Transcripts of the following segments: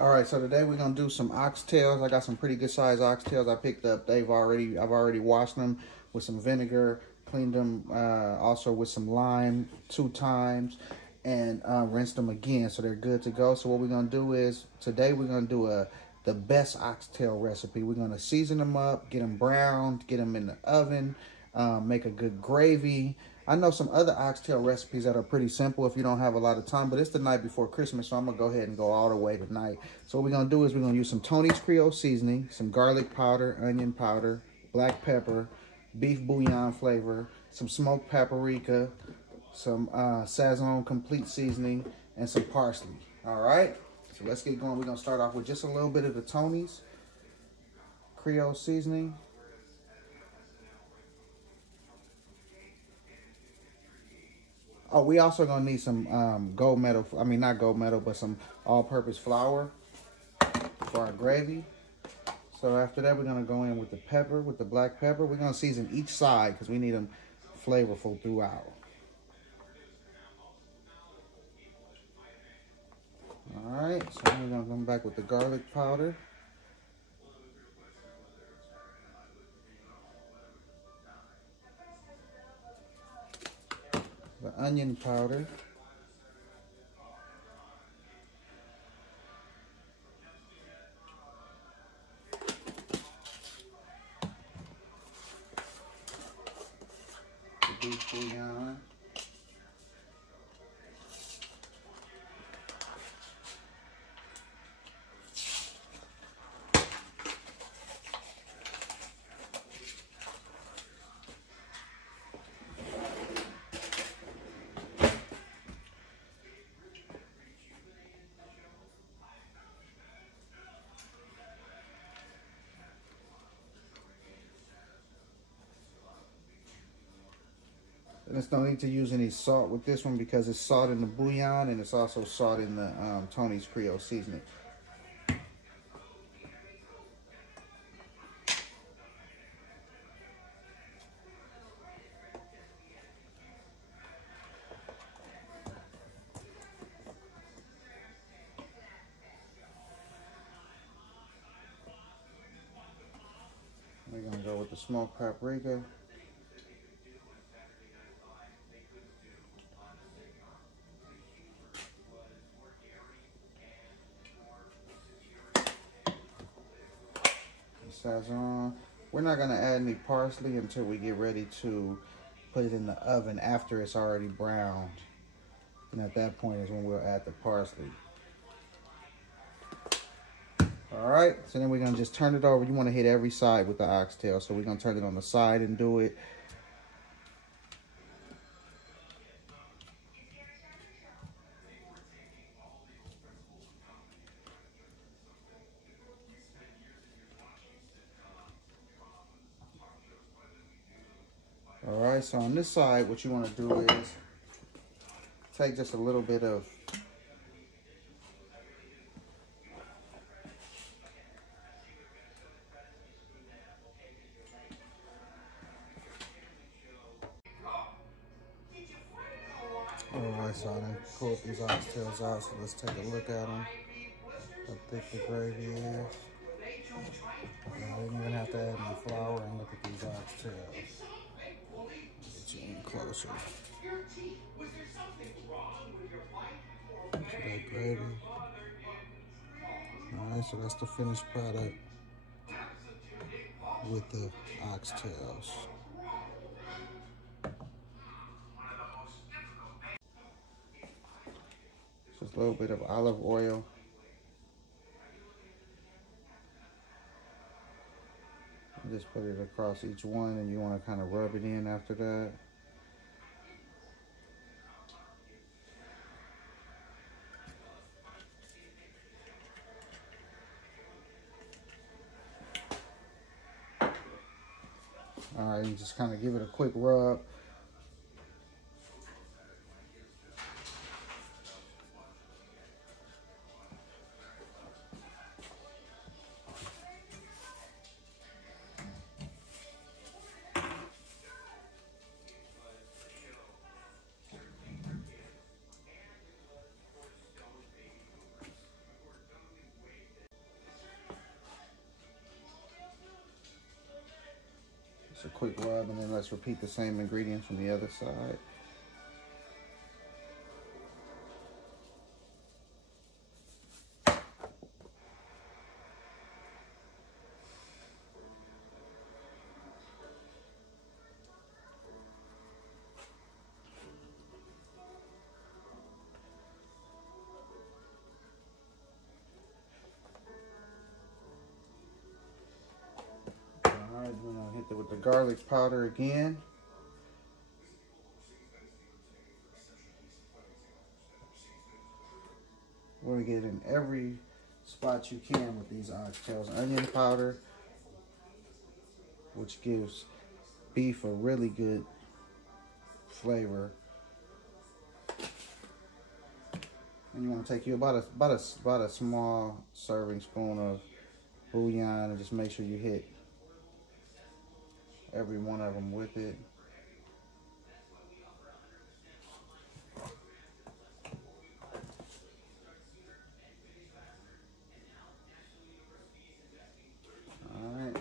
All right, so today we're gonna do some oxtails. I got some pretty good sized oxtails I picked up. I've already washed them with some vinegar, cleaned them also with some lime 2 times, and rinsed them again, so they're good to go. So what we're gonna do is today we're gonna do the best oxtail recipe. We're gonna season them up, get them browned, get them in the oven, make a good gravy. I know some other oxtail recipes that are pretty simple if you don't have a lot of time, but it's the night before Christmas, so I'm going to go ahead and go all the way tonight. So what we're going to do is we're going to use some Tony's Creole Seasoning, some garlic powder, onion powder, black pepper, beef bouillon flavor, some smoked paprika, some Sazon complete seasoning, and some parsley. All right? So let's get going. We're going to start off with just a little bit of the Tony's Creole Seasoning. Oh, we also gonna need some gold medal. I mean, not gold medal, but some all-purpose flour for our gravy. So after that, we're gonna go in with the pepper, with the black pepper. We're gonna season each side because we need them flavorful throughout. All right, so we're gonna come back with the garlic powder. The onion powder. The beef bouillon. And there's no need to use any salt with this one because it's salt in the bouillon and it's also salt in the Tony's Creole Seasoning. We're gonna go with the smoked paprika. Sazon. We're not going to add any parsley until we get ready to put it in the oven after it's already browned. And at that point is when we'll add the parsley. Alright, so then we're going to just turn it over. You want to hit every side with the oxtail. So we're going to turn it on the side and do it. Alright, so on this side, what you want to do is take just a little bit of Alright, so I done pulled these oxtails out, so let's take a look at them. How thick the gravy is. I didn't even have to add any flour, and look at these oxtails. Get you in closer. So that gravy. Alright, so that's the finished product with the oxtails. Just a little bit of olive oil. Just put it across each one, and you want to kind of rub it in after that. All right, and just kind of give it a quick rub. Just a quick rub, and then let's repeat the same ingredients from the other side. Alright, we're gonna hit it with the garlic powder again. We're gonna get in every spot you can with these oxtails. Onion powder, which gives beef a really good flavor. And you want to take you about a small serving spoon of bouillon, and just make sure you hit every one of them with it. Alright.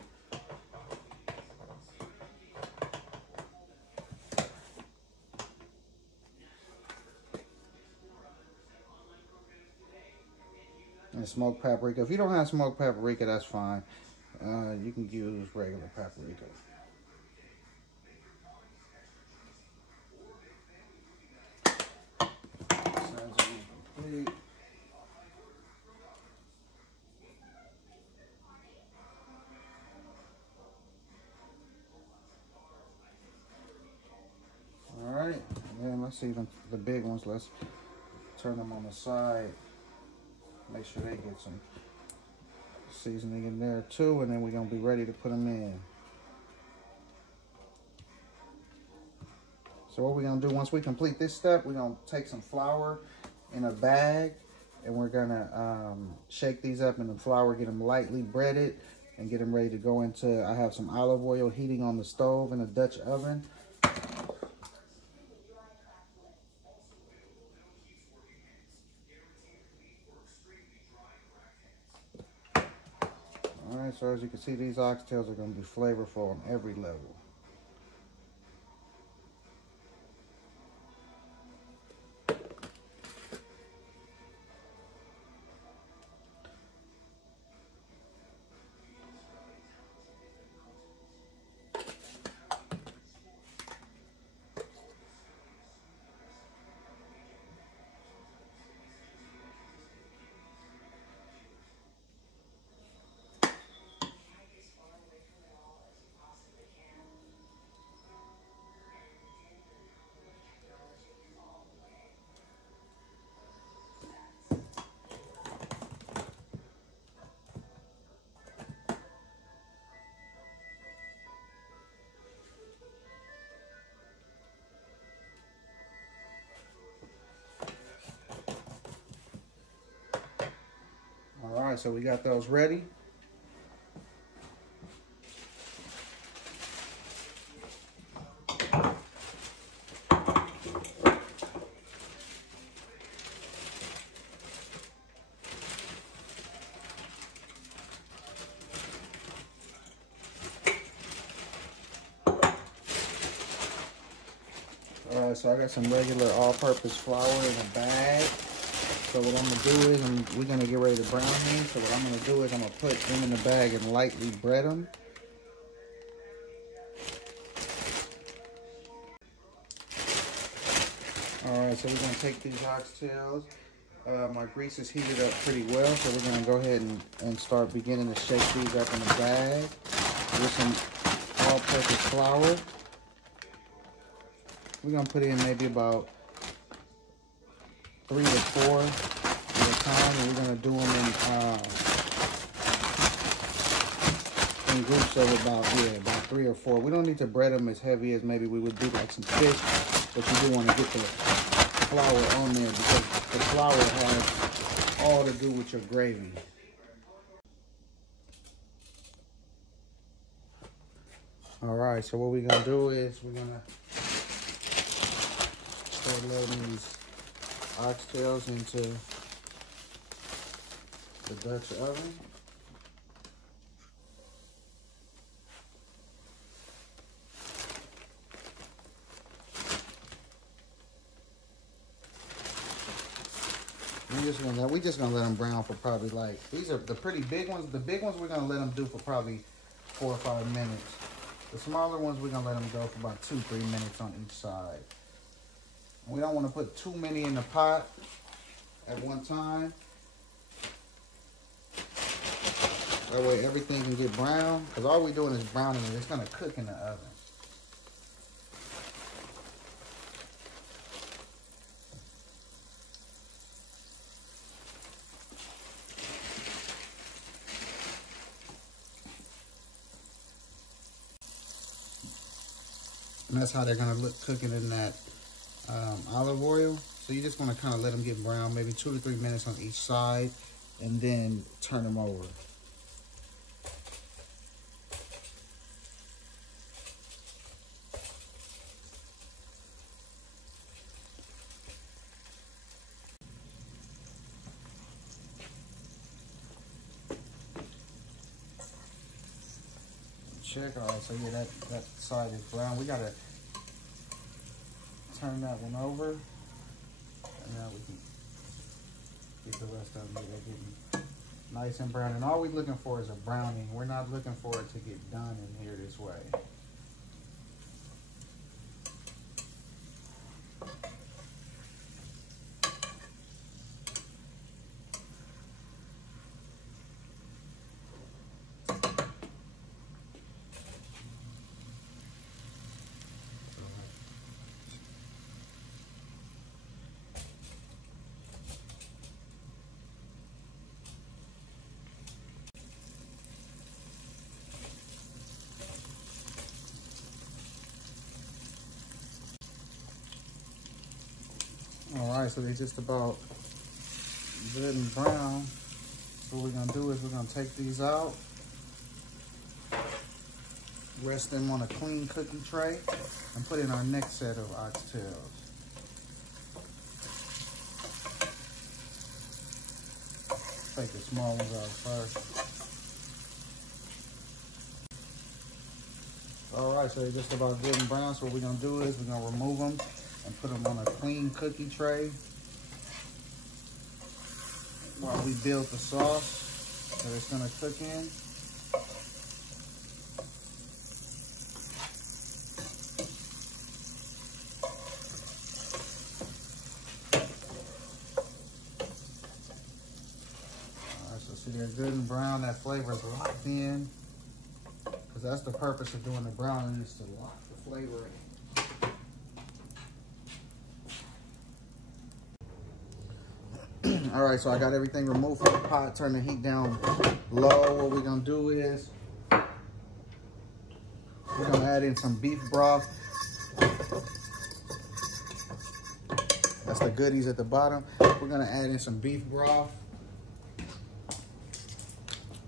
And smoked paprika. If you don't have smoked paprika, that's fine. You can use regular paprika. Complete. All right, and then let's see the big ones. Let's turn them on the side. Make sure they get some seasoning in there too, and then we're gonna be ready to put them in. So what we're gonna do once we complete this step, we're gonna take some flour in a bag, and we're gonna shake these up in the flour, get them lightly breaded, and get them ready to go into. I have some olive oil heating on the stove in a Dutch oven. Alright, so as you can see, these oxtails are going to be flavorful on every level. Alright, so we got those ready. Alright, so I got some regular all-purpose flour in a bag. So what I'm going to do is, we're going to get ready to brown these. So what I'm going to do is I'm going to put them in the bag and lightly bread them. Alright, so we're going to take these oxtails. My grease is heated up pretty well, so we're going to go ahead and start beginning to shake these up in the bag with some all-purpose flour. We're going to put in maybe about 3 to 4 at a time, and we're going to do them in groups of about 3 or 4. We don't need to bread them as heavy as maybe we would do like some fish, but you do want to get the flour on there because the flour has all to do with your gravy. All right, so what we're going to do is we're going to start loading these oxtails into the Dutch oven. just gonna let them brown for probably like, these are the pretty big ones. The big ones we're gonna let them do for probably 4 or 5 minutes. The smaller ones we're gonna let them go for about 2-3 minutes on each side. We don't want to put too many in the pot at one time. That way everything can get brown, because all we're doing is browning it. It's gonna cook in the oven. And that's how they're gonna look cooking in that olive oil. So you just wanna kind of let them get brown, maybe 2 to 3 minutes on each side, and then turn them over. Check. All right, so yeah, that side is brown. We gotta turn that one over, and now we can get the rest of them. They're getting nice and brown. And all we're looking for is a browning. We're not looking for it to get done in here this way. All right, so they're just about good and brown. So what we're gonna do is we're gonna take these out, rest them on a clean cookie tray, and put in our next set of oxtails. Take the small ones out first. All right, so they're just about good and brown. So what we're gonna do is we're gonna remove them and put them on a clean cookie tray while we build the sauce that it's gonna cook in. All right, so see they're good and brown. That flavor is locked in, because that's the purpose of doing the browning, is to lock the flavor in. All right, so I got everything removed from the pot. Turn the heat down low. What we're gonna do is we're gonna add in some beef broth. That's the goodies at the bottom. We're gonna add in some beef broth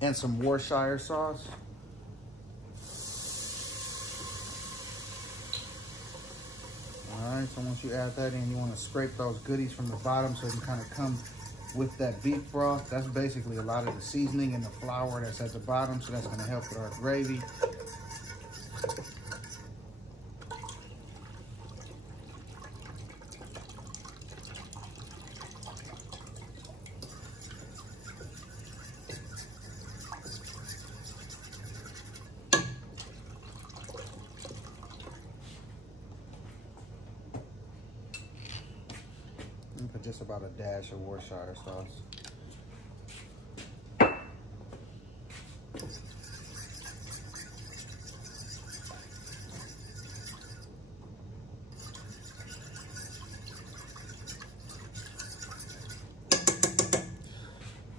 and some Worschire sauce. All right, so once you add that in, you want to scrape those goodies from the bottom so it can kind of come with that beef broth. That's basically a lot of the seasoning and the flour that's at the bottom, so that's going to help with our gravy. Put just about a dash of Worcestershire sauce.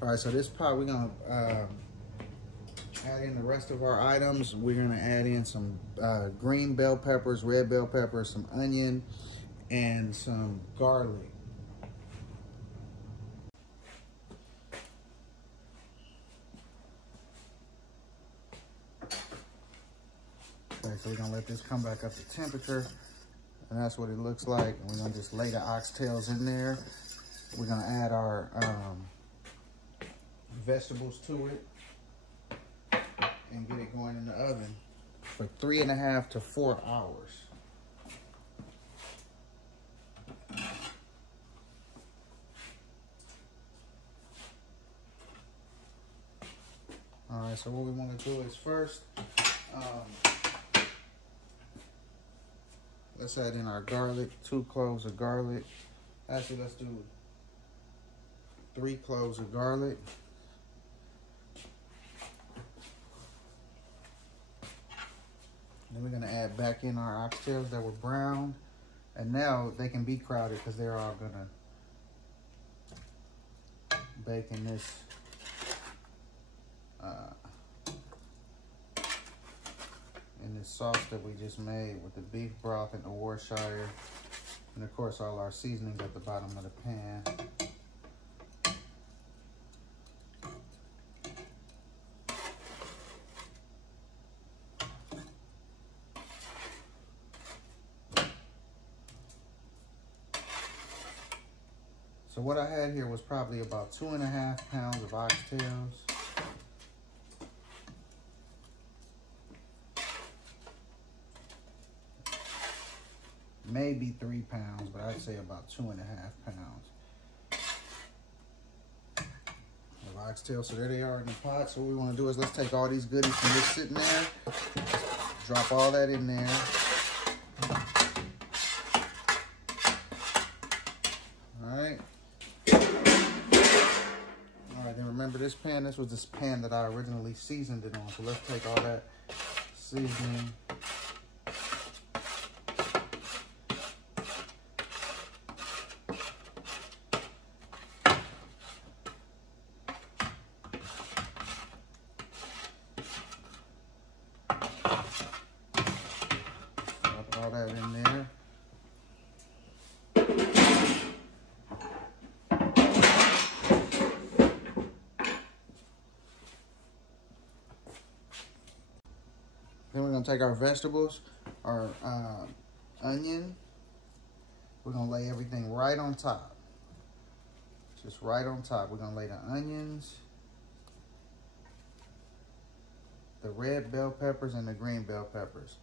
All right, so this pot we're gonna add in the rest of our items. We're gonna add in some green bell peppers, red bell peppers, some onion, and some garlic. Okay, so we're gonna let this come back up to temperature, and that's what it looks like. And we're gonna just lay the oxtails in there. We're gonna add our vegetables to it and get it going in the oven for 3.5 to 4 hours. right, so what we want to do is first, let's add in our garlic, 2 cloves of garlic. Actually, let's do 3 cloves of garlic. Then we're gonna add back in our oxtails that were browned. And now they can be crowded because they're all gonna bake in this sauce that we just made with the beef broth and the Worschire, and of course all our seasonings at the bottom of the pan. So what I had here was probably about 2.5 pounds of oxtails. Maybe 3 pounds, but I'd say about 2.5 pounds of oxtails. So there they are in the pot. So what we want to do is let's take all these goodies from just sitting there, drop all that in there. All right. All right, then remember this pan, this was this pan that I originally seasoned it on. So let's take all that seasoning. All that in there. Then we're gonna take our vegetables, our onion. We're gonna lay everything right on top. Just right on top. We're gonna lay the onions, the red bell peppers, and the green bell peppers.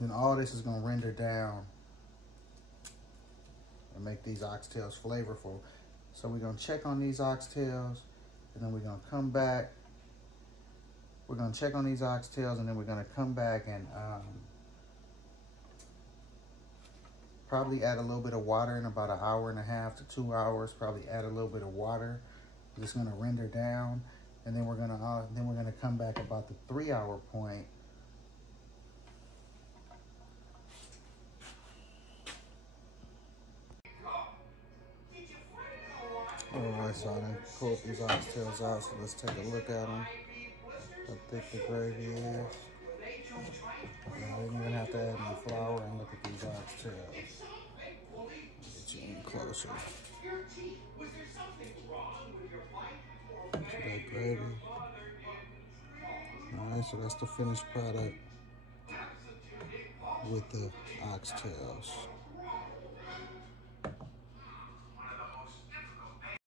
Then all this is gonna render down and make these oxtails flavorful. So we're gonna check on these oxtails, and then we're gonna come back. We're gonna check on these oxtails, and then we're gonna come back and probably add a little bit of water in about 1.5 to 2 hours. Probably add a little bit of water. It's gonna render down, and then we're gonna come back about the 3-hour point. Alright, so I done pulled these oxtails out, so let's take a look at them. How thick the gravy is. I didn't even have to add any flour, and look at these oxtails. Get you in closer. So that gravy. Alright, so that's the finished product with the oxtails.